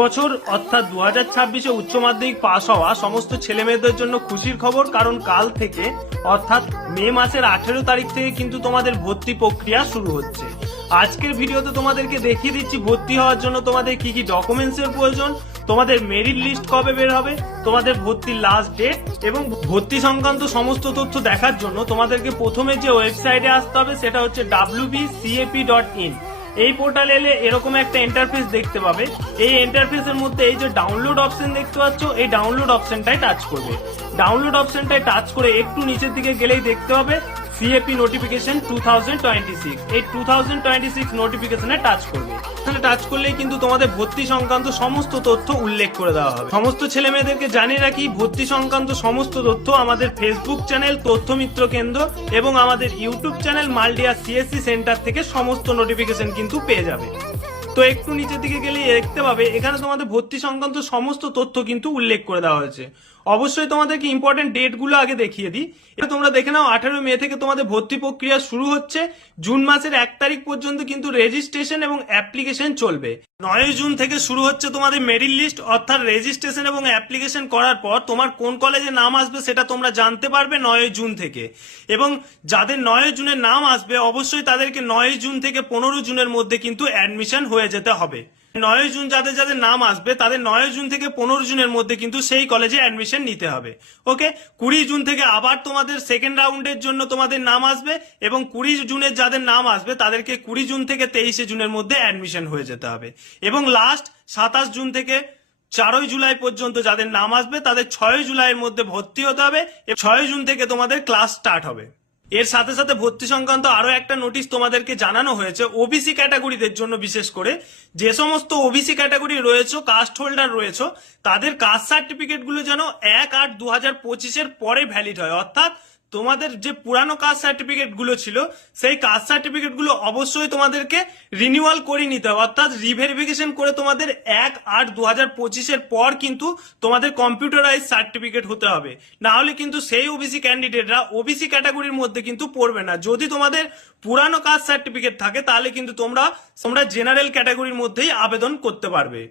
বছর অর্থাৎ 2026-এ উচ্চ মাধ্যমিক পাস হওয়া সমস্ত ছেলে মেয়েদের জন্য খুশির খবর, কারণ কাল থেকে অর্থাৎ মে মাসের 18 তারিখ থেকে কিন্তু তোমাদের ভর্তি প্রক্রিয়া শুরু হচ্ছে। আজকের ভিডিওতে তোমাদেরকে দেখিয়ে দিচ্ছি ভর্তি হওয়ার জন্য তোমাদের কি কি ডকুমেন্টস এর প্রয়োজন, তোমাদের মেরিট লিস্ট কবে বের হবে, তোমাদের ভর্তির লাস্ট ডেট এবং ভর্তি সংক্রান্ত সমস্ত তথ্য দেখার জন্য তোমাদেরকে প্রথমে যে ওয়েবসাইটে আসতে হবে সেটা হচ্ছে wbcap.in। এই পোর্টালে এলে এরকম একটা ইন্টারফেস দেখতে পাবে। এই ইন্টারফেসের মধ্যে এই যে ডাউনলোড অপশন দেখতে পাচ্ছ, এই ডাউনলোড অপশনটায় টাচ করবে। ডাউনলোড অপশনটায় টাচ করে একটু নিচের দিকে গেলেই দেখতে পাবে সিএপি নোটিফিকেশন 2026। এই 2026 নোটিফিকেশনে টাচ করবে। এখানে টাচ করলেই কিন্তু তোমাদের ভর্তি সংক্রান্ত সমস্ত তথ্য উল্লেখ করে দেওয়া হবে। সমস্ত ছেলে মেয়েদেরকে জানিয়ে রাখি, ভর্তি সংক্রান্ত সমস্ত তথ্য আমাদের ফেসবুক চ্যানেল তথ্য মিত্র কেন্দ্র এবং আমাদের ইউটিউব চ্যানেল মালডিয়া সিএসসি সেন্টার থেকে সমস্ত নোটিফিকেশন কিন্তু পেয়ে যাবে। তো একটু নিচের দিকে গেলে দেখতে পাবে এখানে তোমাদের ভর্তি সংক্রান্ত সমস্ত তথ্য কিন্তু উল্লেখ করে দেওয়া হয়েছে। অবশ্যই তোমাদেরকে ইম্পর্টেন্ট ডেট গুলো আগে দেখিয়ে দিই। এটা তোমরা দেখে নাও, 18 মে থেকে তোমাদের ভর্তি প্রক্রিয়া শুরু হচ্ছে। জুন মাসের 1 তারিখ পর্যন্ত কিন্তু রেজিস্ট্রেশন এবং অ্যাপ্লিকেশন চলবে। 9 জুন থেকে শুরু হচ্ছে তোমাদের মেরিট লিস্ট, অর্থাৎ রেজিস্ট্রেশন এবং অ্যাপ্লিকেশন করার পর তোমার কোন কলেজে নাম আসবে সেটা তোমরা জানতে পারবে 9 জুন থেকে। এবং যাদের 9 জুনের নাম আসবে অবশ্যই তাদেরকে 9 জুন থেকে 15 জুনের মধ্যে কিন্তু অ্যাডমিশন হয়ে যেতে হবে। 9 জুন যাদের যাদের নাম আসবে তাদের 9 জুন থেকে 15 জুনের মধ্যে কিন্তু সেই কলেজে অ্যাডমিশন নিতে হবে। ওকে, 20 জুন থেকে আবার তোমাদের সেকেন্ড রাউন্ডের জন্য তোমাদের নাম আসবে এবং 20 জুনের যাদের নাম আসবে তাদেরকে 20 জুন থেকে 23 জুনের মধ্যে অ্যাডমিশন হয়ে যেতে হবে। এবং লাস্ট 27 জুন থেকে 4 জুলাই পর্যন্ত যাদের নাম আসবে তাদের 6 জুলাইয়ের মধ্যে ভর্তি হতে হবে। 6 জুন থেকে তোমাদের ক্লাস স্টার্ট হবে। এর সাথে সাথে ভর্তি সংক্রান্ত আরো একটা নোটিশ তোমাদেরকে জানানো হয়েছে ওবিসি ক্যাটাগরিদের জন্য। বিশেষ করে যে সমস্ত ওবিসি ক্যাটাগরি রয়েছে, কাস্ট হোল্ডার রয়েছে, তাদের কাস্ট সার্টিফিকেট গুলো যেন 1/8/2025 পরে ভ্যালিড হয়। অর্থাৎ তোমাদের যে পুরানো কাস্ট সার্টিফিকেট গুলো ছিল সেই কাস্ট সার্টিফিকেট গুলো অবশ্যই তোমাদেরকে রিনিউয়াল করে নিতে হবে। অর্থাৎ রিভেরিফিকেশন করে তোমাদের 1/8/2025 পর কিন্তু তোমাদের কম্পিউটারাইজ সার্টিফিকেট হতে হবে। না হলে কিন্তু সেই ওবিসি ক্যান্ডিডেটরা ওবিসি ক্যাটাগরির মধ্যে কিন্তু পড়বে না। যদি তোমাদের পুরানো কাস্ট সার্টিফিকেট থাকে তাহলে কিন্তু তোমরা জেনারেল ক্যাটাগরির মধ্যেই আবেদন করতে পারবে।